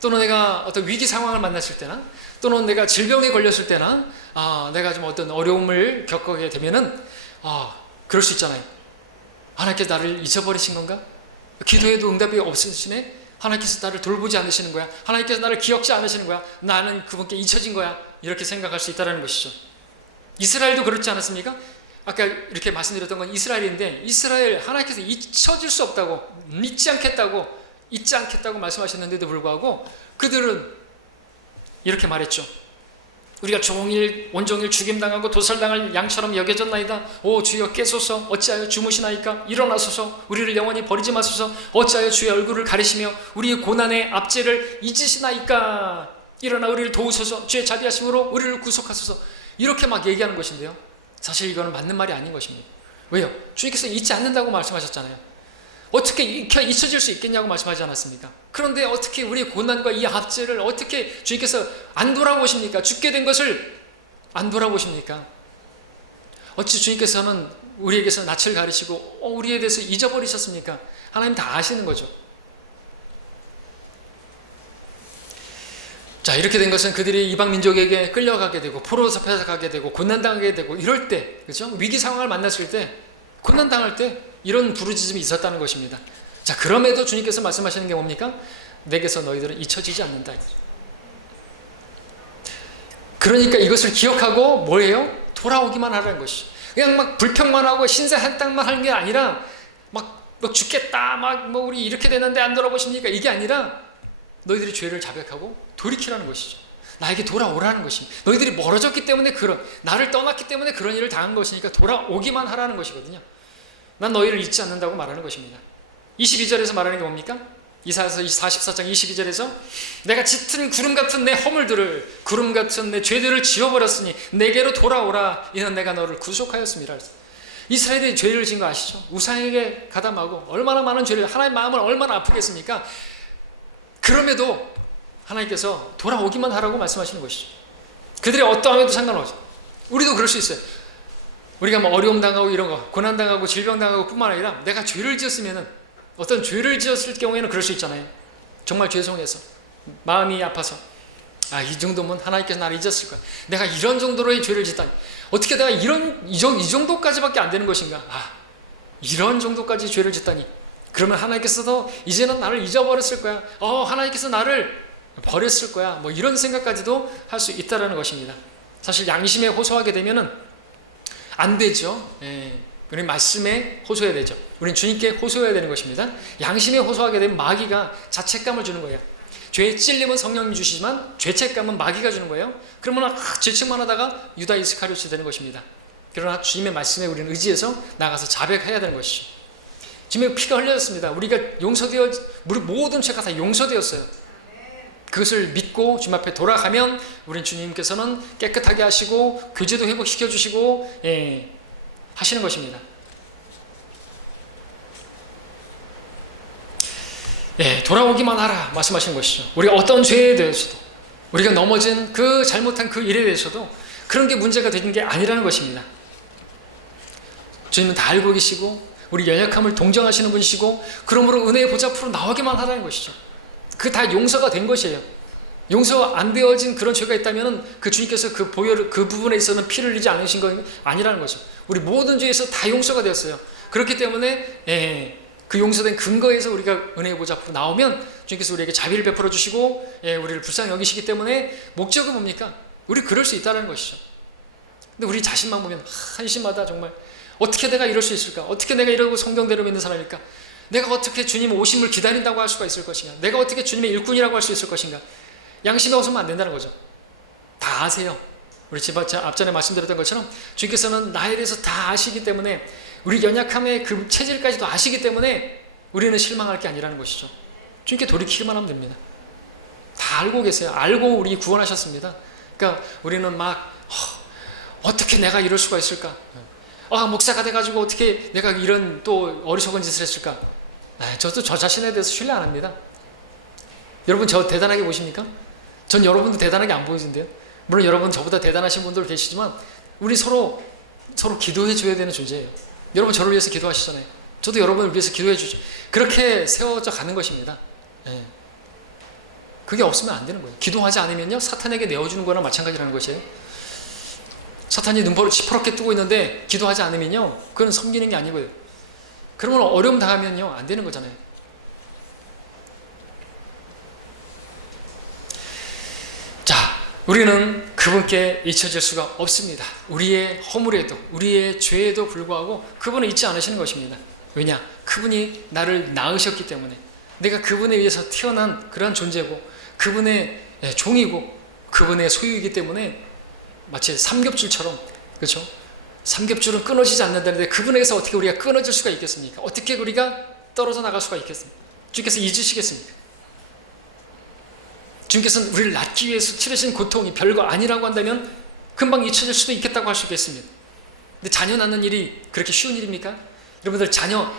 또는 내가 어떤 위기 상황을 만났을 때나, 또는 내가 질병에 걸렸을 때나, 내가 좀 어떤 어려움을 겪게 되면은, 그럴 수 있잖아요. 하나님께서 나를 잊어버리신 건가? 기도해도 응답이 없으시네? 하나님께서 나를 돌보지 않으시는 거야? 하나님께서 나를 기억지 않으시는 거야? 나는 그분께 잊혀진 거야? 이렇게 생각할 수 있다는 것이죠. 이스라엘도 그렇지 않았습니까? 아까 이렇게 말씀드렸던 건 이스라엘인데, 이스라엘 하나님께서 잊혀질 수 없다고, 잊지 않겠다고 말씀하셨는데도 불구하고 그들은 이렇게 말했죠. 우리가 온종일 죽임당하고 도살당할 양처럼 여겨졌나이다. 오 주여 깨소서, 어찌하여 주무시나이까? 일어나소서, 우리를 영원히 버리지 마소서. 어찌하여 주의 얼굴을 가리시며 우리의 고난의 압제를 잊으시나이까? 일어나 우리를 도우소서, 주의 자비하심으로 우리를 구속하소서. 이렇게 막 얘기하는 것인데요, 사실 이거는 맞는 말이 아닌 것입니다. 왜요? 주님께서 잊지 않는다고 말씀하셨잖아요. 어떻게 잊혀질 수 있겠냐고 말씀하지 않았습니까? 그런데 어떻게 우리의 고난과 이 압제를 어떻게 주님께서 안 돌아보십니까? 죽게 된 것을 안 돌아보십니까? 어찌 주님께서는 우리에게서 낯을 가리시고 우리에 대해서 잊어버리셨습니까? 하나님 다 아시는 거죠. 자, 이렇게 된 것은 그들이 이방 민족에게 끌려가게 되고 포로 잡혀가게 되고 고난당하게 되고 이럴 때, 그렇죠? 위기 상황을 만났을 때, 고난당할 때 이런 부르짖음이 있었다는 것입니다. 자, 그럼에도 주님께서 말씀하시는 게 뭡니까? 내게서 너희들은 잊혀지지 않는다. 그러니까 이것을 기억하고 뭐예요? 돌아오기만 하라는 것이죠. 그냥 막 불평만 하고 신세 한탄만 하는 게 아니라 막 죽겠다, 우리 이렇게 되는데 안 돌아보십니까? 이게 아니라 너희들이 죄를 자백하고 돌이키라는 것이죠. 나에게 돌아오라는 것입니다. 너희들이 멀어졌기 때문에 나를 떠났기 때문에 그런 일을 당한 것이니까 돌아오기만 하라는 것이거든요. 난 너희를 잊지 않는다고 말하는 것입니다. 22절에서 말하는 게 뭡니까? 이사야서 44장 22절에서 내가 짙은 구름 같은 내 허물들을, 구름 같은 내 죄들을 지워버렸으니 내게로 돌아오라. 이는 내가 너를 구속하였습니다. 이스라엘이 죄를 지은 거 아시죠? 우상에게 가담하고 얼마나 많은 죄를, 하나님의 마음을 얼마나 아프게 했습니까? 그럼에도 하나님께서 돌아오기만 하라고 말씀하시는 것이죠. 그들이 어떠함에도 상관없어요. 우리도 그럴 수 있어요. 우리가 뭐 어려움 당하고 이런 거, 고난 당하고 질병 당하고 뿐만 아니라 내가 죄를 지었으면은, 어떤 죄를 지었을 경우에는 그럴 수 있잖아요. 정말 죄송해서, 마음이 아파서, 이 정도면 하나님께서 나를 잊었을 거야. 내가 이런 정도로의 죄를 짓다니, 어떻게 내가 이 정도까지밖에 안 되는 것인가? 이런 정도까지 죄를 짓다니. 그러면 하나님께서도 이제는 나를 잊어버렸을 거야. 하나님께서 나를 버렸을 거야. 뭐 이런 생각까지도 할 수 있다라는 것입니다. 사실 양심에 호소하게 되면은 안 되죠. 우리 말씀에 호소해야 되죠. 우리는 주님께 호소해야 되는 것입니다. 양심에 호소하게 되면 마귀가 자책감을 주는 거예요. 죄에 찔림은 성령님 주시지만 죄책감은 마귀가 주는 거예요. 그러면 죄책만 하다가 유다 이스카리ot이 되는 것입니다. 그러나 주님의 말씀에 우리는 의지해서 나가서 자백해야 되는 것이죠. 주님의 피가 흘려졌습니다. 우리 모든 죄가 다 용서되었어요. 그것을 믿고 주님 앞에 돌아가면 우린 주님께서는 깨끗하게 하시고 교제도 회복시켜 주시고 하시는 것입니다. 돌아오기만 하라 말씀하시는 것이죠. 우리가 어떤 죄에 대해서도, 우리가 넘어진 그 잘못한 그 일에 대해서도 그런 게 문제가 되는 게 아니라는 것입니다. 주님은 다 알고 계시고 우리 연약함을 동정하시는 분이시고, 그러므로 은혜의 보좌 앞으로 나오기만 하라는 것이죠. 그 다 용서가 된 것이에요. 용서 안 되어진 그런 죄가 있다면 그 주님께서 그 부분에 있어서는 피를 흘리지 않으신 건 아니라는 거죠. 우리 모든 죄에서 다 용서가 되었어요. 그렇기 때문에 그 용서된 근거에서 우리가 은혜의 보좌 앞으로 나오면 주님께서 우리에게 자비를 베풀어 주시고 우리를 불쌍히 여기시기 때문에, 목적은 뭡니까? 우리 그럴 수 있다는 것이죠. 근데 우리 자신만 보면 한심하다, 정말 어떻게 내가 이럴 수 있을까? 어떻게 내가 이러고 성경대로 믿는 사람일까? 내가 어떻게 주님 오심을 기다린다고 할 수가 있을 것인가? 내가 어떻게 주님의 일꾼이라고 할 수 있을 것인가? 양심에 호소하면 안 된다는 거죠. 다 아세요. 우리 앞전에 말씀드렸던 것처럼 주님께서는 나에 대해서 다 아시기 때문에, 우리 연약함의 그 체질까지도 아시기 때문에 우리는 실망할 게 아니라는 것이죠. 주님께 돌이키기만 하면 됩니다. 다 알고 계세요. 알고 우리 구원하셨습니다. 그러니까 우리는 막 어떻게 내가 이럴 수가 있을까? 목사가 돼가지고 어떻게 내가 이런 또 어리석은 짓을 했을까? 저도 저 자신에 대해서 신뢰 안 합니다. 여러분 저 대단하게 보십니까? 전 여러분도 대단하게 안 보이는데요. 물론 여러분 저보다 대단하신 분들 계시지만 우리 서로 기도해 줘야 되는 존재예요. 여러분 저를 위해서 기도하시잖아요. 저도 여러분을 위해서 기도해 주죠. 그렇게 세워져 가는 것입니다. 그게 없으면 안 되는 거예요. 기도하지 않으면요, 사탄에게 내어주는 거랑 마찬가지라는 것이에요. 사탄이 눈보를 시퍼렇게 뜨고 있는데 기도하지 않으면요, 그건 섬기는 게 아니고요. 그러면 어려움 당하면요, 안 되는 거잖아요. 자, 우리는 그분께 잊혀질 수가 없습니다. 우리의 허물에도, 우리의 죄에도 불구하고 그분은 잊지 않으시는 것입니다. 왜냐? 그분이 나를 낳으셨기 때문에, 내가 그분에 의해서 태어난 그러한 존재고, 그분의 종이고, 그분의 소유이기 때문에 마치 삼겹줄처럼, 그렇죠? 삼겹줄은 끊어지지 않는다는데 그분에게서 어떻게 우리가 끊어질 수가 있겠습니까? 어떻게 우리가 떨어져 나갈 수가 있겠습니까? 주님께서 잊으시겠습니까? 주님께서는 우리를 낳기 위해서 치르신 고통이 별거 아니라고 한다면 금방 잊혀질 수도 있겠다고 할 수 있겠습니다. 근데 자녀 낳는 일이 그렇게 쉬운 일입니까? 여러분들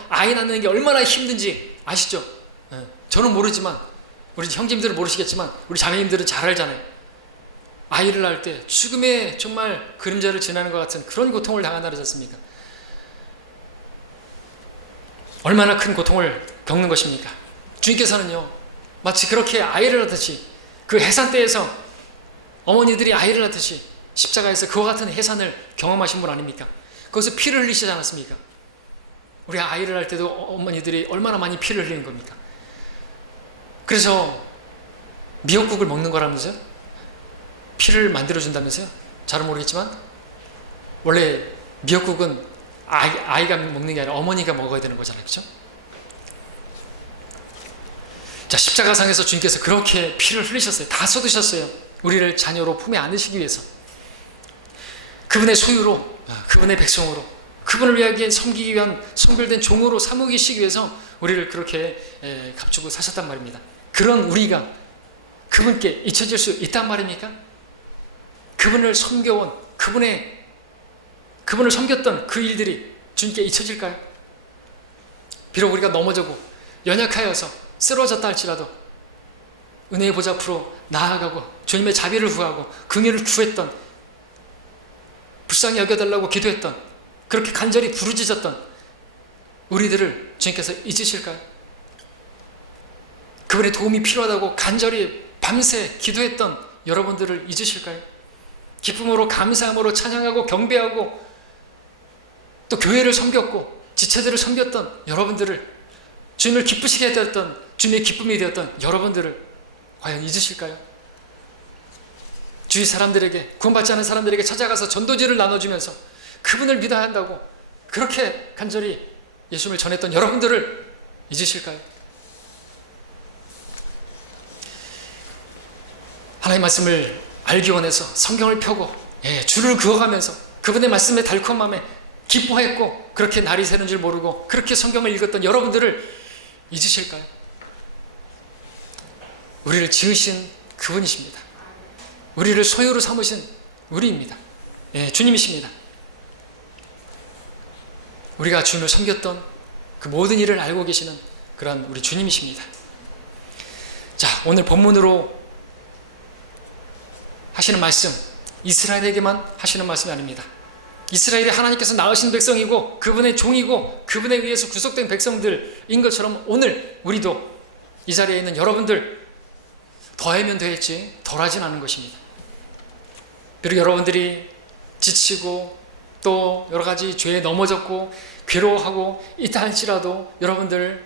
아이 낳는 게 얼마나 힘든지 아시죠? 저는 모르지만 우리 형제님들은 모르시겠지만 우리 자매님들은 잘 알잖아요. 아이를 낳을 때 죽음의 정말 그림자를 지나는 것 같은 그런 고통을 당한다 그러지 않습니까? 얼마나 큰 고통을 겪는 것입니까? 주님께서는요, 마치 그렇게 아이를 낳듯이, 그 해산대에서 어머니들이 아이를 낳듯이 십자가에서 그와 같은 해산을 경험하신 분 아닙니까? 거기서 피를 흘리시지 않았습니까? 우리 아이를 낳을 때도 어머니들이 얼마나 많이 피를 흘리는 겁니까? 그래서 미역국을 먹는 거라면서요? 피를 만들어준다면서요? 잘은 모르겠지만 원래 미역국은 아이가 먹는 게 아니라 어머니가 먹어야 되는 거잖아요. 그렇죠? 자, 십자가상에서 주님께서 그렇게 피를 흘리셨어요. 다 쏟으셨어요. 우리를 자녀로 품에 안으시기 위해서 그분의 소유로, 그분의 백성으로, 그분을 위하여 섬기기 위한 성별된 종으로 삼으시기 위해서 우리를 그렇게 값주고 사셨단 말입니다. 그런 우리가 그분께 잊혀질 수 있단 말입니까? 그분을 섬겨온, 그분을 섬겼던 그 일들이 주님께 잊혀질까요? 비록 우리가 넘어지고 연약하여서 쓰러졌다 할지라도 은혜의 보좌 앞으로 나아가고 주님의 자비를 구하고 긍휼을 구했던, 불쌍히 여겨달라고 기도했던, 그렇게 간절히 부르짖었던 우리들을 주님께서 잊으실까요? 그분의 도움이 필요하다고 간절히 밤새 기도했던 여러분들을 잊으실까요? 기쁨으로 감사함으로 찬양하고 경배하고 또 교회를 섬겼고 지체들을 섬겼던 여러분들을, 주님을 기쁘시게 되었던, 주님의 기쁨이 되었던 여러분들을 과연 잊으실까요? 주위 사람들에게, 구원받지 않은 사람들에게 찾아가서 전도지를 나눠주면서 그분을 믿어야 한다고 그렇게 간절히 예수님을 전했던 여러분들을 잊으실까요? 하나님의 말씀을 알기 원해서 성경을 펴고 줄을 그어가면서 그분의 말씀의 달콤함에 기뻐했고 그렇게 날이 새는 줄 모르고 그렇게 성경을 읽었던 여러분들을 잊으실까요? 우리를 지으신 그분이십니다. 우리를 소유로 삼으신 우리입니다. 주님이십니다. 우리가 주님을 섬겼던 그 모든 일을 알고 계시는 그런 우리 주님이십니다. 자, 오늘 본문으로 하시는 말씀, 이스라엘에게만 하시는 말씀이 아닙니다. 이스라엘이 하나님께서 낳으신 백성이고 그분의 종이고 그분에 의해서 구속된 백성들인 것처럼 오늘 우리도 이 자리에 있는 여러분들 더하면 되겠지 덜하진 않은 것입니다. 그리고 여러분들이 지치고 또 여러 가지 죄에 넘어졌고 괴로워하고 있다 할지라도 여러분들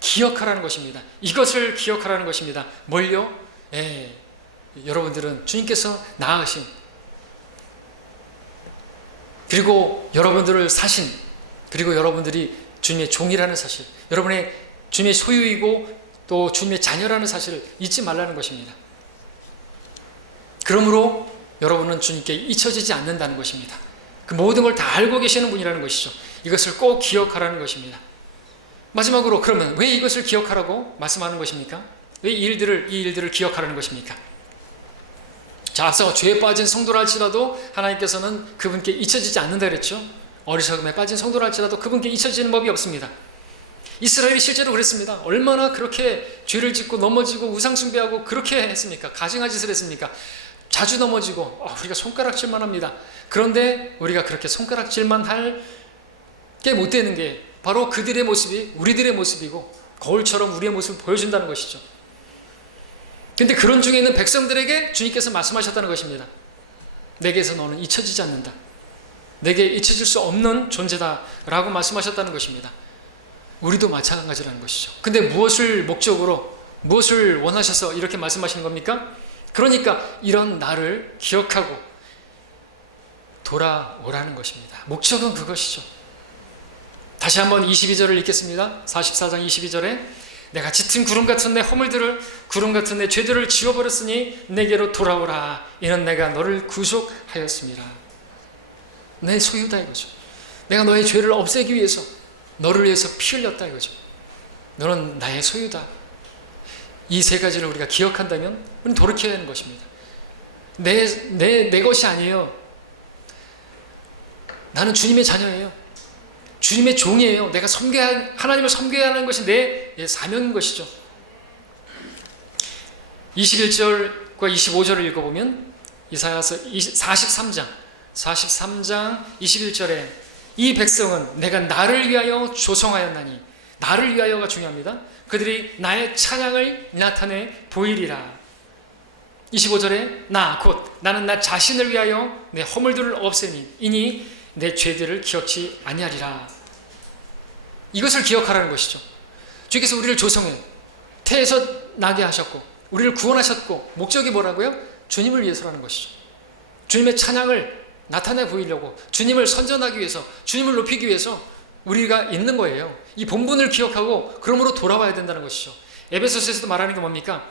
기억하라는 것입니다. 이것을 기억하라는 것입니다. 뭘요? 여러분들은 주님께서 낳으신, 그리고 여러분들을 사신, 그리고 여러분들이 주님의 종이라는 사실, 여러분의 주님의 소유이고 또 주님의 자녀라는 사실을 잊지 말라는 것입니다. 그러므로 여러분은 주님께 잊혀지지 않는다는 것입니다. 그 모든 걸 다 알고 계시는 분이라는 것이죠. 이것을 꼭 기억하라는 것입니다. 마지막으로 그러면 왜 이것을 기억하라고 말씀하는 것입니까? 왜 이 일들을 기억하라는 것입니까? 자, 앞서 죄에 빠진 성도라 할지라도 하나님께서는 그분께 잊혀지지 않는다 그랬죠. 어리석음에 빠진 성도라 할지라도 그분께 잊혀지는 법이 없습니다. 이스라엘이 실제로 그랬습니다. 얼마나 그렇게 죄를 짓고 넘어지고 우상숭배하고 그렇게 했습니까? 가증한 짓을 했습니까? 자주 넘어지고 우리가 손가락질만 합니다. 그런데 우리가 그렇게 손가락질만 할 게 못 되는 게 바로 그들의 모습이 우리들의 모습이고 거울처럼 우리의 모습을 보여준다는 것이죠. 근데 그런 중에 있는 백성들에게 주님께서 말씀하셨다는 것입니다. 내게서 너는 잊혀지지 않는다. 내게 잊혀질 수 없는 존재다 라고 말씀하셨다는 것입니다. 우리도 마찬가지라는 것이죠. 근데 무엇을 목적으로, 무엇을 원하셔서 이렇게 말씀하시는 겁니까? 그러니까 이런 나를 기억하고 돌아오라는 것입니다. 목적은 그것이죠. 다시 한번 22절을 읽겠습니다. 44장 22절에 내가 짙은 구름 같은 내 허물들을, 구름 같은 내 죄들을 지워버렸으니 내게로 돌아오라. 이는 내가 너를 구속하였습니다. 내 소유다 이거죠. 내가 너의 죄를 없애기 위해서, 너를 위해서 피 흘렸다 이거죠. 너는 나의 소유다. 이 세 가지를 우리가 기억한다면 우리는 돌이켜야 하는 것입니다. 내 것이 아니에요. 나는 주님의 자녀예요. 주님의 종이에요. 내가 하나님을 섬겨야 하는 것이 내 사명인 것이죠. 21절과 25절을 읽어보면 이사야서 43장 21절에 이 백성은 내가 나를 위하여 조성하였나니, 나를 위하여가 중요합니다. 그들이 나의 찬양을 나타내 보이리라. 25절에 나 곧 나는 나 자신을 위하여 내 허물들을 없애니 이니 내 죄들을 기억지 아니하리라. 이것을 기억하라는 것이죠. 주께서 우리를 조성해 태에서 나게 하셨고 우리를 구원하셨고 목적이 뭐라고요? 주님을 위해서라는 것이죠. 주님의 찬양을 나타내 보이려고, 주님을 선전하기 위해서, 주님을 높이기 위해서 우리가 있는 거예요. 이 본분을 기억하고 그러므로 돌아와야 된다는 것이죠. 에베소서에서도 말하는 게 뭡니까?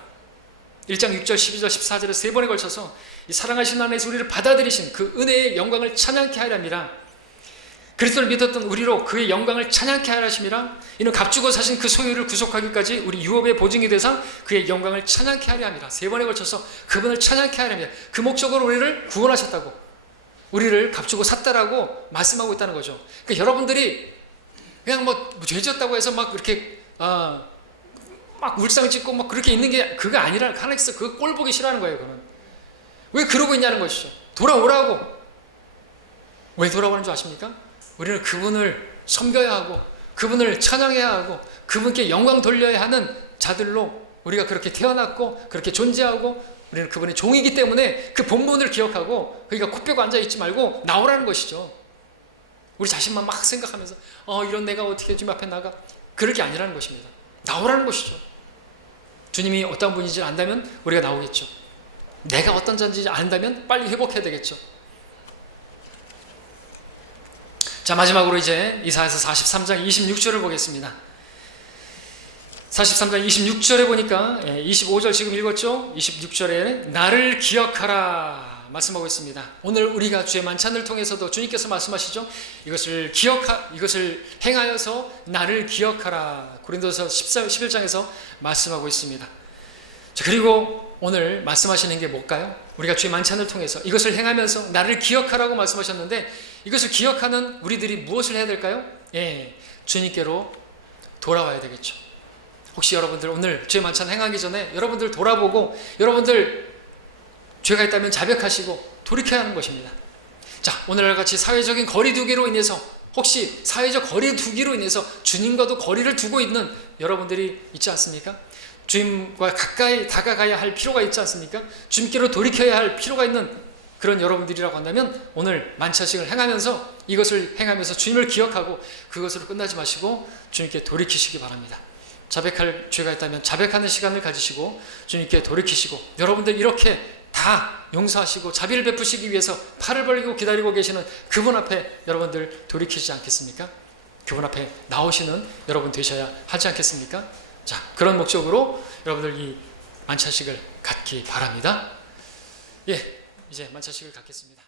1장 6절, 12절, 14절에 세 번에 걸쳐서 이 사랑하신 하나님께서 우리를 받아들이신 그 은혜의 영광을 찬양케 하려 함이라. 그리스도를 믿었던 우리로 그의 영광을 찬양케 하려 하심이라. 이는 값주고 사신 그 소유를 구속하기까지 우리 유업의 보증이 되사 그의 영광을 찬양케 하려 함이라. 세 번에 걸쳐서 그분을 찬양케 하려 함이라. 그 목적으로 우리를 구원하셨다고, 우리를 값주고 샀다라고 말씀하고 있다는 거죠. 그러니까 여러분들이 그냥 뭐 죄졌다고 해서 막 그렇게 막 울상 짓고 막 그렇게 있는 게 그거 아니라, 하나님께서 그 꼴 보기 싫어하는 거예요. 그는 왜 그러고 있냐는 것이죠. 돌아오라고. 왜 돌아오는 줄 아십니까? 우리는 그분을 섬겨야 하고 그분을 찬양해야 하고 그분께 영광 돌려야 하는 자들로 우리가 그렇게 태어났고 그렇게 존재하고, 우리는 그분의 종이기 때문에 그 본분을 기억하고, 그러니까 코 빼고 앉아있지 말고 나오라는 것이죠. 우리 자신만 막 생각하면서 이런 내가 어떻게 주님 앞에 나가, 그럴 게 아니라는 것입니다. 나오라는 것이죠. 주님이 어떤 분인지 안다면 우리가 나오겠죠. 내가 어떤 자인지 안다면 빨리 회복해야 되겠죠. 자, 마지막으로 이제 이사야서 43장 26절을 보겠습니다. 43장 26절에 보니까 25절 지금 읽었죠? 26절에 나를 기억하라 말씀하고 있습니다. 오늘 우리가 주의 만찬을 통해서도 주님께서 말씀하시죠. 이것을 행하여서 나를 기억하라. 고린도서 11장에서 말씀하고 있습니다. 자, 그리고 오늘 말씀하시는 게 뭘까요? 우리가 주의 만찬을 통해서 이것을 행하면서 나를 기억하라고 말씀하셨는데, 이것을 기억하는 우리들이 무엇을 해야 될까요? 주님께로 돌아와야 되겠죠. 혹시 여러분들 오늘 주의 만찬 행하기 전에 여러분들 돌아보고, 여러분들 죄가 있다면 자백하시고 돌이켜야 하는 것입니다. 자, 오늘날 같이 사회적인 거리두기로 인해서, 혹시 사회적 거리두기로 인해서 주님과도 거리를 두고 있는 여러분들이 있지 않습니까? 주님과 가까이 다가가야 할 필요가 있지 않습니까? 주님께로 돌이켜야 할 필요가 있는 그런 여러분들이라고 한다면, 오늘 만찬식을 행하면서, 이것을 행하면서 주님을 기억하고 그것으로 끝나지 마시고 주님께 돌이키시기 바랍니다. 자백할 죄가 있다면 자백하는 시간을 가지시고 주님께 돌이키시고, 여러분들 이렇게 다 용서하시고 자비를 베푸시기 위해서 팔을 벌리고 기다리고 계시는 그분 앞에 여러분들 돌이키지 않겠습니까? 그분 앞에 나오시는 여러분 되셔야 하지 않겠습니까? 자, 그런 목적으로 여러분들 이 만찬식을 갖기 바랍니다. 이제 만찬식을 갖겠습니다.